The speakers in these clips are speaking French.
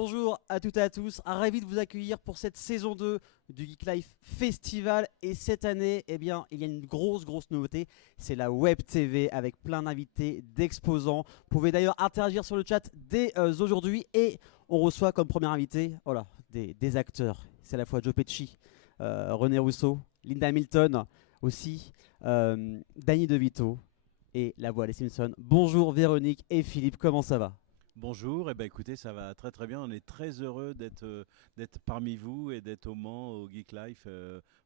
Bonjour à toutes et à tous, ravi de vous accueillir pour cette saison 2 du Geek Life Festival. Et cette année, eh bien, il y a une grosse nouveauté, c'est la Web TV avec plein d'invités, d'exposants. Vous pouvez d'ailleurs interagir sur le chat dès aujourd'hui et on reçoit comme premier invité des acteurs. C'est à la fois Joe Pesci, René Rousseau, Linda Hamilton aussi, Danny DeVito et la voix des Simpsons. Bonjour Véronique et Philippe, comment ça va ? Bonjour, écoutez, ça va très bien. On est très heureux d'être parmi vous et d'être au Mans, au Geek Life.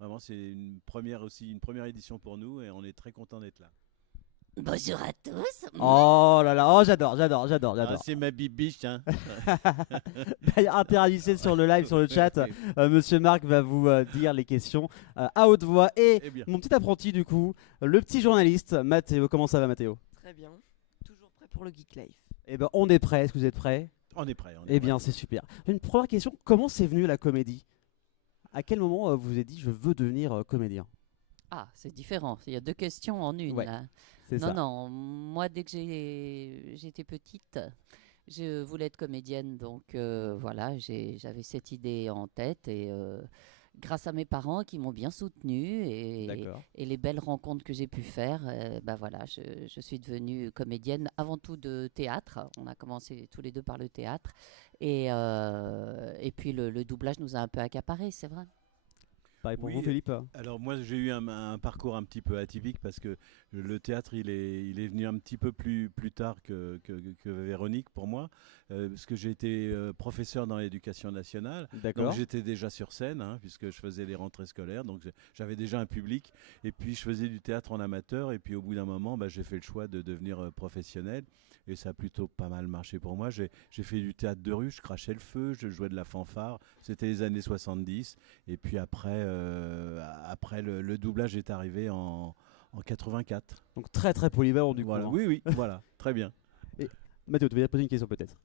Vraiment, c'est une première édition pour nous et on est très content d'être là. Bonjour à tous. Oh là là, oh j'adore. Ah, c'est ma bibiche, hein. D'ailleurs, interagissez sur le live, sur le chat. Monsieur Marc va vous dire les questions à haute voix. Et Eh bien, mon petit apprenti du coup, le petit journaliste, Mathéo. Comment ça va Mathéo ? Très bien. Toujours prêt pour le Geek Life. Eh ben on est prêt, est-ce que vous êtes prêts ? on est prêt. Eh bien c'est super. Une première question, comment c'est venu la comédie ? À quel moment vous vous êtes dit je veux devenir comédien ? Ah, c'est différent. Il y a deux questions en une. Ouais, Là. c'est ça. Non. Moi, dès que j'étais petite, je voulais être comédienne. Donc voilà, j'avais cette idée en tête. Et grâce à mes parents qui m'ont bien soutenue D'accord. et les belles rencontres que j'ai pu faire, bah voilà, je suis devenue comédienne avant tout de théâtre. On a commencé tous les deux par le théâtre. Et puis le doublage nous a un peu accaparés, c'est vrai. Pareil pour vous Oui, Philippe ? alors moi j'ai eu un parcours un petit peu atypique parce que le théâtre il est venu un petit peu plus tard que Véronique pour moi, parce que j'ai été professeur dans l'éducation nationale, donc D'accord. j'étais déjà sur scène, hein, puisque je faisais les rentrées scolaires, donc j'avais déjà un public, et puis je faisais du théâtre en amateur, et puis au bout d'un moment j'ai fait le choix de devenir professionnel. Et ça a plutôt pas mal marché pour moi. J'ai fait du théâtre de rue, je crachais le feu, je jouais de la fanfare. C'était les années 70. Et puis après le doublage est arrivé en 84. Donc très polyvalent du coup. Voilà. Hein. Oui, voilà, très bien. Et Mathéo, tu veux poser une question peut-être ?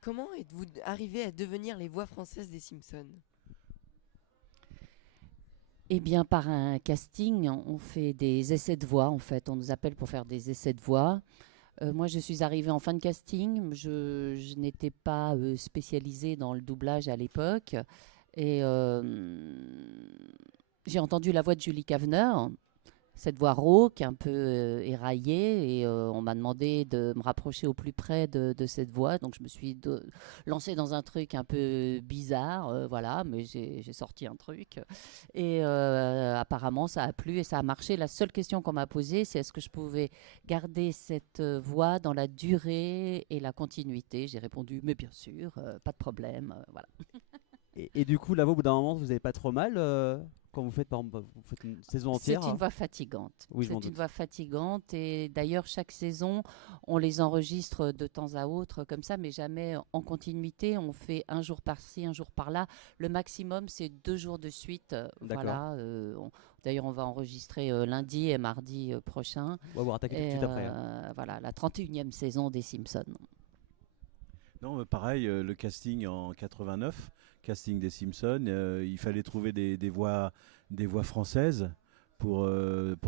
Comment êtes-vous arrivé à devenir les voix françaises des Simpsons? Eh bien, par un casting, on fait des essais de voix, en fait. On nous appelle pour faire des essais de voix. Moi, je suis arrivée en fin de casting. Je n'étais pas spécialisée dans le doublage à l'époque. Et j'ai entendu la voix de Julie Kavener, cette voix rauque, un peu éraillée. Et on m'a demandé de me rapprocher au plus près de cette voix. Donc, je me suis lancée dans un truc un peu bizarre. Voilà, mais j'ai sorti un truc. Et apparemment, ça a plu et ça a marché. La seule question qu'on m'a posée, c'est est-ce que je pouvais garder cette voix dans la durée et la continuité. J'ai répondu, mais bien sûr, pas de problème. Voilà. Et du coup, là-bas, au bout d'un moment, vous n'avez pas trop mal quand vous faites, par exemple, vous faites une saison entière C'est une hein. voix fatigante. Oui, je m'en C'est une doute. voix fatigante et d'ailleurs chaque saison, on les enregistre de temps à autre comme ça, mais jamais en continuité. On fait un jour par-ci, un jour par-là. Le maximum, c'est 2 jours de suite. D'accord. Voilà. D'ailleurs, on va enregistrer lundi et mardi prochain. On va vous rattaquer tout de Et suite après. Hein. voilà, la 31e saison des Simpsons. Non, pareil, le casting en 89, casting des Simpsons, il fallait trouver des voix françaises pour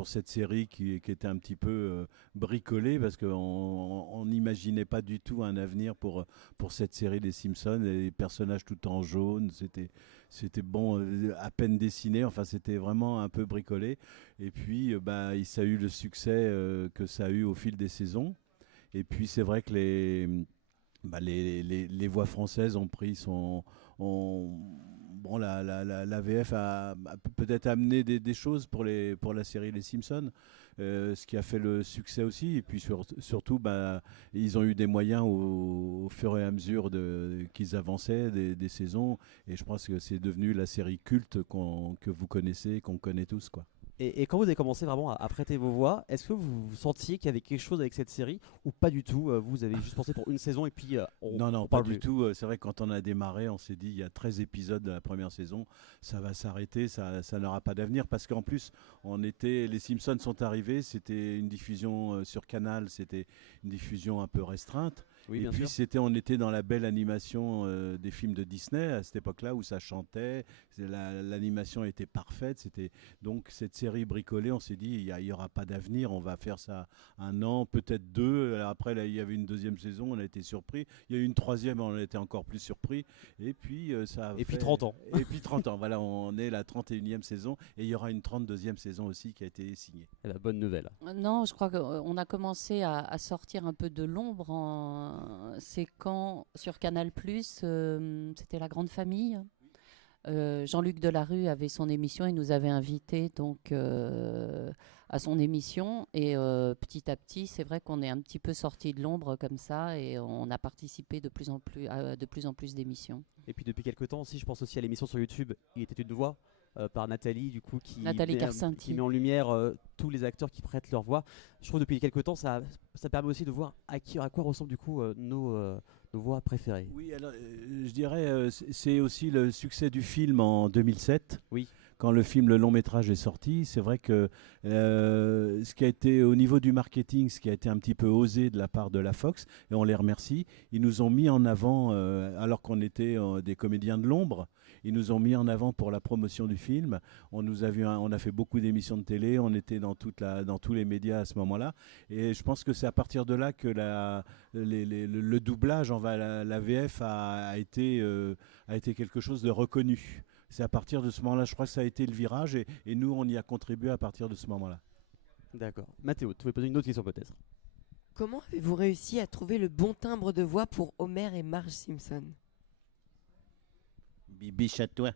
cette série qui était un petit peu bricolée parce qu'on n'imaginait pas du tout un avenir pour cette série des Simpsons. Les personnages tout en jaune, c'était bon, à peine dessiné, enfin c'était vraiment un peu bricolé. Et puis ça a eu le succès que ça a eu au fil des saisons. Et puis c'est vrai que les voix françaises ont pris bon, la VF a peut-être amené des choses pour la série Les Simpsons, ce qui a fait le succès aussi. Et puis surtout, ils ont eu des moyens au fur et à mesure qu'ils avançaient des saisons. Et je pense que c'est devenu la série culte que vous connaissez, qu'on connaît tous, quoi. Et quand vous avez commencé vraiment à prêter vos voix, est-ce que vous sentiez qu'il y avait quelque chose avec cette série ou pas du tout vous avez juste pensé pour une saison et puis Non, on pas parle du plus. tout. C'est vrai que quand on a démarré, on s'est dit il y a 13 épisodes de la première saison, ça va s'arrêter, ça n'aura pas d'avenir. Parce qu'en plus, les Simpsons sont arrivés, c'était une diffusion sur Canal, c'était une diffusion un peu restreinte. Oui, et bien puis sûr. on était dans la belle animation des films de Disney à cette époque-là où ça chantait, l'animation était parfaite. Donc cette série bricolée, on s'est dit il y aura pas d'avenir, on va faire ça un an, peut-être deux. Alors après là, il y avait une deuxième saison, on a été surpris. Il y a eu une troisième, on a été encore plus surpris. Et puis ça a Et puis fait- 30 ans. Et puis 30 ans. Voilà, on est la 31e saison et il y aura une 32e saison aussi qui a été signée. Eh ben, bonne nouvelle. Non, je crois qu'on a commencé à sortir un peu de l'ombre. C'est quand, sur Canal+, c'était La Grande Famille. Jean-Luc Delarue avait son émission et nous avait invités donc, à son émission. Et petit à petit, c'est vrai qu'on est un petit peu sorti de l'ombre comme ça et on a participé de plus en plus à de plus en plus d'émissions. Et puis depuis quelques temps aussi, je pense aussi à l'émission sur YouTube Il était une voix par Nathalie, du coup, Nathalie qui Carcenti. met en lumière tous les acteurs qui prêtent leur voix. Je trouve depuis quelques temps, ça permet aussi de voir à quoi ressemblent du coup nos voix préférées. Oui, alors je dirais c'est aussi le succès du film en 2007. Oui. Quand le film, le long métrage est sorti, c'est vrai que ce qui a été au niveau du marketing, ce qui a été un petit peu osé de la part de la Fox, et on les remercie, ils nous ont mis en avant, alors qu'on était des comédiens de l'ombre, ils nous ont mis en avant pour la promotion du film. On a fait beaucoup d'émissions de télé, on était dans tous les médias à ce moment-là, et je pense que c'est à partir de là que le doublage la VF a été quelque chose de reconnu. C'est à partir de ce moment-là, je crois que ça a été le virage et nous, on y a contribué à partir de ce moment-là. D'accord. Mathéo, tu veux poser une autre question peut-être? Comment avez-vous réussi à trouver le bon timbre de voix pour Homer et Marge Simpson? Bibiche à toi.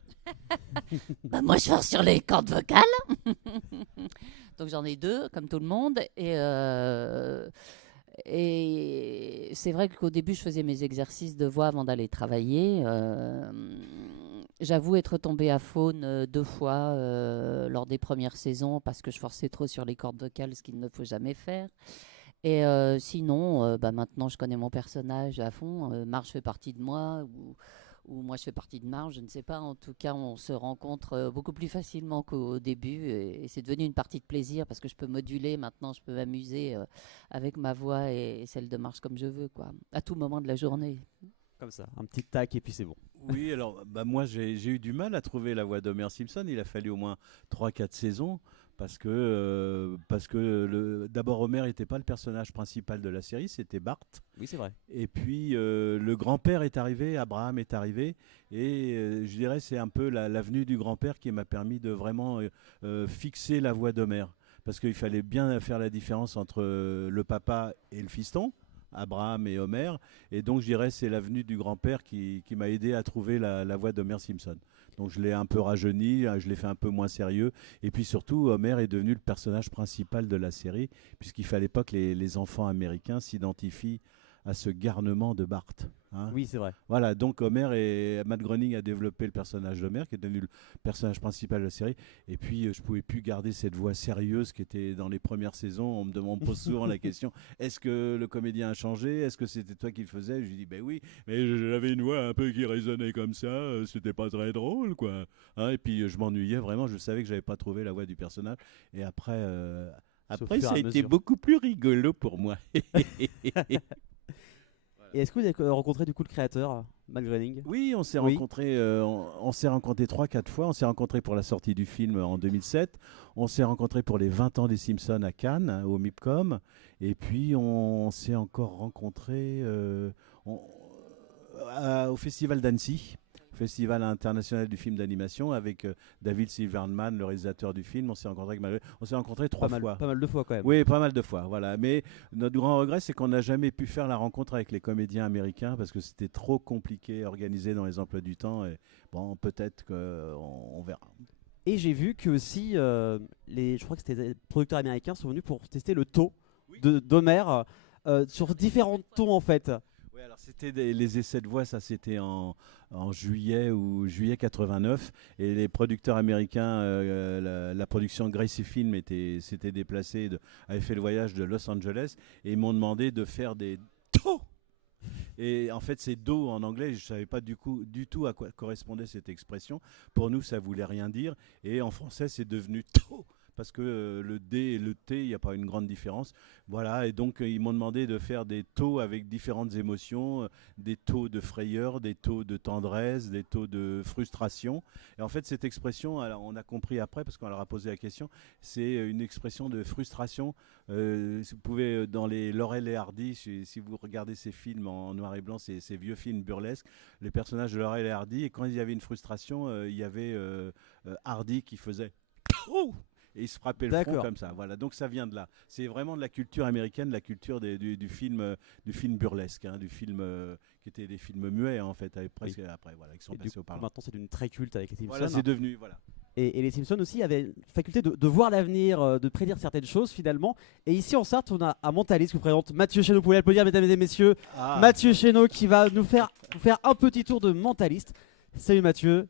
Bah, moi, je force sur les cordes vocales. Donc j'en ai deux, comme tout le monde. Et c'est vrai qu'au début, je faisais mes exercices de voix avant d'aller travailler. J'avoue être tombée à faune 2 fois lors des premières saisons parce que je forçais trop sur les cordes vocales, ce qu'il ne faut jamais faire. Et sinon, maintenant, je connais mon personnage à fond. Marge fait partie de moi ou moi je fais partie de Marge, je ne sais pas. En tout cas, on se rencontre beaucoup plus facilement qu'au début et c'est devenu une partie de plaisir parce que je peux moduler maintenant, je peux m'amuser avec ma voix et celle de Marge comme je veux, quoi, à tout moment de la journée. Comme ça, un petit tac et puis c'est bon. Oui, alors moi j'ai eu du mal à trouver la voix d'Homer Simpson. Il a fallu au moins 3-4 saisons parce que d'abord Homer n'était pas le personnage principal de la série, c'était Bart. Oui, c'est vrai. Et puis le grand-père est arrivé, Abraham est arrivé, et je dirais c'est un peu la venue du grand-père qui m'a permis de vraiment fixer la voix d'Homer. Parce qu'il fallait bien faire la différence entre le papa et le fiston, Abraham et Homer, et donc je dirais c'est la venue du grand-père qui m'a aidé à trouver la voix d'Homer Simpson. Donc je l'ai un peu rajeuni, je l'ai fait un peu moins sérieux, et puis surtout Homer est devenu le personnage principal de la série, puisqu'il fallait pas que les enfants américains s'identifient à ce garnement de Bart. Hein. Oui, c'est vrai. Voilà, donc Homer et Matt Groening a développé le personnage d'Homer, qui est devenu le personnage principal de la série. Et puis, je pouvais plus garder cette voix sérieuse qui était dans les premières saisons. On me pose souvent la question, est-ce que le comédien a changé? Est-ce que c'était toi qui le faisais? Je lui dis, ben oui, mais j'avais une voix un peu qui résonnait comme ça. C'était pas très drôle, quoi. Hein, et puis, je m'ennuyais vraiment. Je savais que j'avais pas trouvé la voix du personnage. Et après, Au fur ça et a à été mesure. beaucoup plus rigolo pour moi. Et est-ce que vous avez rencontré du coup le créateur, Matt Groening? Oui, on s'est Oui. rencontrés, on s'est rencontrés 3-4 fois. On s'est rencontrés pour la sortie du film en 2007. On s'est rencontrés pour les 20 ans des Simpsons à Cannes, au MIPCOM. Et puis on s'est encore rencontrés au Festival d'Annecy, Festival international du film d'animation, avec David Silverman, le réalisateur du film. On s'est rencontrés 3 fois. Pas mal de fois quand même. Oui, pas mal de fois, voilà. Mais notre grand regret, c'est qu'on n'a jamais pu faire la rencontre avec les comédiens américains parce que c'était trop compliqué, organisé dans les emplois du temps. Et bon, peut-être qu'on verra. Et j'ai vu que aussi, je crois que c'était des producteurs américains sont venus pour tester le taux d'Homer sur différents tons en fait. Oui, alors c'était les essais de voix, ça c'était en juillet ou juillet 89, et les producteurs américains, la production Gracie Film s'était déplacée, avait fait le voyage de Los Angeles, et ils m'ont demandé de faire des do. Et en fait, c'est do en anglais, je ne savais pas du tout à quoi correspondait cette expression. Pour nous, ça voulait rien dire, et en français, c'est devenu to. parce que le D et le T, il n'y a pas une grande différence. Voilà, et donc ils m'ont demandé de faire des taux avec différentes émotions, des taux de frayeur, des taux de tendresse, des taux de frustration. Et en fait, cette expression, alors, on a compris après, parce qu'on leur a posé la question, c'est une expression de frustration. Si vous pouvez, dans les Laurel et Hardy, si vous regardez ces films en noir et blanc, ces vieux films burlesques, les personnages de Laurel et Hardy, et quand il y avait une frustration, il y avait Hardy qui faisait oh et il se frappait le front comme ça. Voilà, donc ça vient de là. C'est vraiment de la culture américaine, la culture du film burlesque, du film qui étaient des films muets en fait, presque après, voilà, qui sont passés au parlant. Maintenant, c'est devenu très culte avec les Simpsons. Voilà, c'est devenu, voilà. Et les Simpsons aussi avaient la faculté de voir l'avenir, de prédire certaines choses finalement. Et ici en Sarthe, on a un mentaliste qui vous présente Mathieu Chéneau. Vous pouvez l'applaudir, mesdames et messieurs. Mathieu Chéneau qui va nous faire un petit tour de mentaliste. Salut Mathieu.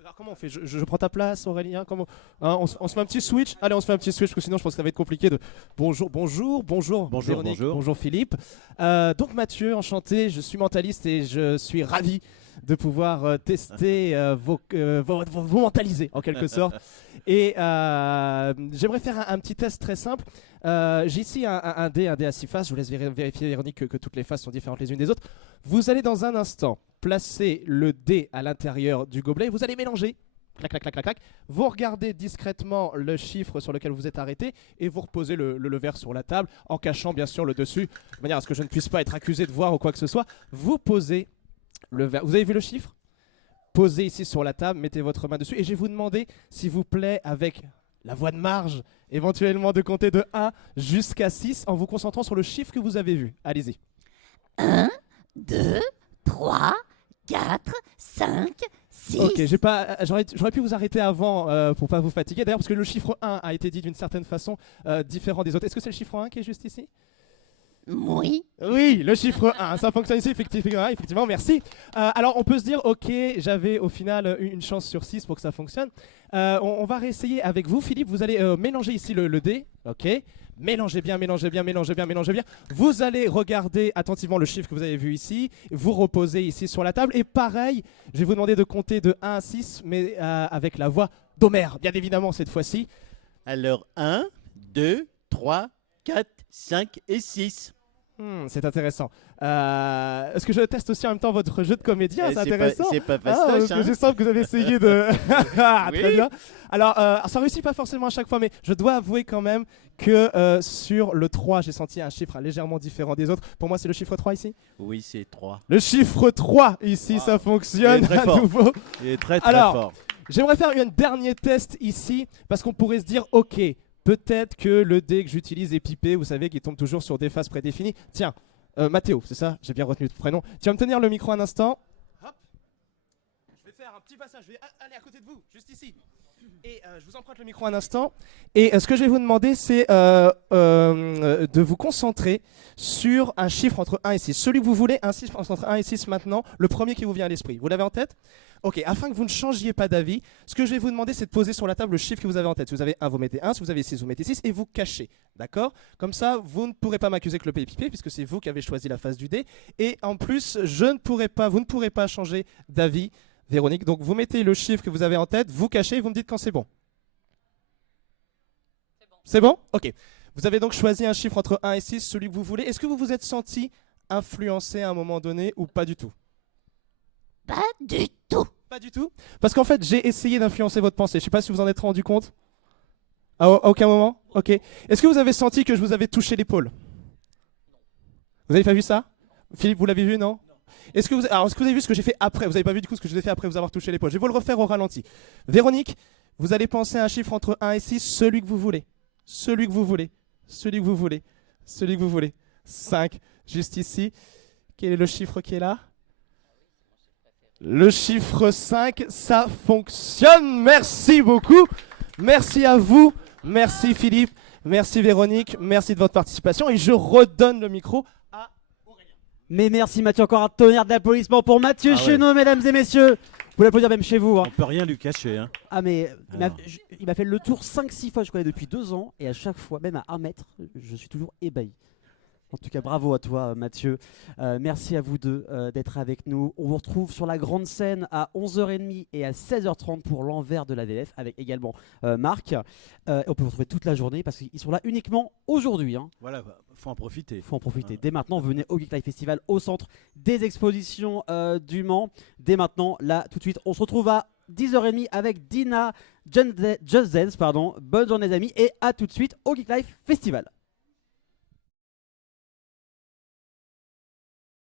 Alors comment on fait je prends ta place, Aurélien, comment on se fait un petit switch. Allez, on se fait un petit switch parce que sinon je pense que ça va être compliqué de bonjour Véronique, bonjour Philippe. Donc Mathieu, enchanté, je suis mentaliste et je suis ravi de pouvoir tester vous mentaliser en quelque sorte. Et j'aimerais faire un petit test très simple. J'ai ici un dé à 6 faces. Je vous laisse vérifier, Véronique, que toutes les faces sont différentes les unes des autres. Vous allez dans un instant placer le dé à l'intérieur du gobelet. Vous allez mélanger. Clac, clac, clac, clac, clac. Vous regardez discrètement le chiffre sur lequel vous êtes arrêté et vous reposez le verre sur la table en cachant bien sûr le dessus, de manière à ce que je ne puisse pas être accusé de voir ou quoi que ce soit. Vous posez le verre. Vous avez vu le chiffre? Posez ici sur la table, mettez votre main dessus et je vais vous demander, s'il vous plaît, avec la voix de marge, éventuellement de compter de 1 jusqu'à 6 en vous concentrant sur le chiffre que vous avez vu. Allez-y. 1, 2, 3, 4, 5, 6. Ok, j'aurais pu vous arrêter avant pour pas vous fatiguer. D'ailleurs, parce que le chiffre 1 a été dit d'une certaine façon différent des autres. Est-ce que c'est le chiffre 1 qui est juste ici? Oui. Oui, le chiffre 1, ça fonctionne ici, effectivement, merci. Alors, on peut se dire, ok, j'avais au final une chance sur 6 pour que ça fonctionne. On va réessayer avec vous, Philippe. Vous allez mélanger ici le dé, ok. Mélangez bien. Vous allez regarder attentivement le chiffre que vous avez vu ici. Vous reposez ici sur la table. Et pareil, je vais vous demander de compter de 1 à 6, mais avec la voix d'Homer, bien évidemment, cette fois-ci. Alors, 1, 2, 3, 4, 5 et 6. C'est intéressant. Est-ce que je teste aussi en même temps votre jeu de comédien? C'est intéressant. C'est pas fastoche. Je sens que vous avez essayé de... Très bien. Alors, ça réussit pas forcément à chaque fois, mais je dois avouer quand même que sur le 3, j'ai senti un chiffre légèrement différent des autres. Pour moi, c'est le chiffre 3 ici? Oui, c'est 3. Le chiffre 3 ici, ça fonctionne à nouveau. Il est très Alors, fort. J'aimerais faire un dernier test ici, parce qu'on pourrait se dire, ok, peut-être que le dé que j'utilise est pipé, vous savez, qui tombe toujours sur des faces prédéfinies. Tiens, Mathéo, c'est ça? J'ai bien retenu ton prénom. Tu vas me tenir le micro un instant. Hop. Je vais faire un petit passage, je vais aller à côté de vous, juste ici. Et je vous emprunte le micro un instant. Et ce que je vais vous demander, c'est de vous concentrer sur un chiffre entre 1 et 6. Celui que vous voulez, un chiffre entre 1 et 6 maintenant, le premier qui vous vient à l'esprit. Vous l'avez en tête? Ok, afin que vous ne changiez pas d'avis, ce que je vais vous demander, c'est de poser sur la table le chiffre que vous avez en tête. Si vous avez 1, vous mettez 1. Si vous avez 6, vous mettez 6 et vous cachez. D'accord? Comme ça, vous ne pourrez pas m'accuser que le P est pipé, puisque c'est vous qui avez choisi la face du dé. Et en plus, vous ne pourrez pas changer d'avis, Véronique. Donc, vous mettez le chiffre que vous avez en tête, vous cachez et vous me dites quand c'est bon. C'est bon? Ok. Vous avez donc choisi un chiffre entre 1 et 6, celui que vous voulez. Est-ce que vous vous êtes senti influencé à un moment donné ou pas du tout? Pas du tout. Pas du tout? Parce qu'en fait, j'ai essayé d'influencer votre pensée. Je ne sais pas si vous en êtes rendu compte. À aucun moment? Ok. Est-ce que vous avez senti que je vous avais touché l'épaule? Vous n'avez pas vu ça? Philippe, vous l'avez vu, non? Est-ce que vous avez vu ce que j'ai fait après? Vous n'avez pas vu du coup ce que je vous ai fait après vous avoir touché l'épaule? Je vais vous le refaire au ralenti. Véronique, vous allez penser à un chiffre entre 1 et 6, celui que vous voulez. Celui que vous voulez. Celui que vous voulez. Celui que vous voulez. 5, juste ici. Quel est le chiffre qui est là? Le chiffre 5, ça fonctionne. Merci beaucoup. Merci à vous. Merci Philippe. Merci Véronique. Merci de votre participation. Et je redonne le micro à Aurélien. Mais merci Mathieu, encore un tonnerre d'applaudissements pour Mathieu Chéneau, mesdames et messieurs. Vous pouvez l'applaudir même chez vous. On peut rien lui cacher. Hein. Ah mais il m'a fait le tour 5-6 fois, je connais depuis 2 ans. Et à chaque fois, même à 1 mètre, je suis toujours ébahi. En tout cas, bravo à toi, Mathieu. Merci à vous deux d'être avec nous. On vous retrouve sur la grande scène à 11h30 et à 16h30 pour l'envers de la VF, avec également Marc. On peut vous retrouver toute la journée parce qu'ils sont là uniquement aujourd'hui. Hein. Voilà, faut en profiter. Faut en profiter. Dès maintenant, venez au Geek Life Festival au centre des expositions du Mans. Dès maintenant, là, tout de suite, on se retrouve à 10h30 avec Dina Just Dance. Bonne journée, les amis, et à tout de suite au Geek Life Festival.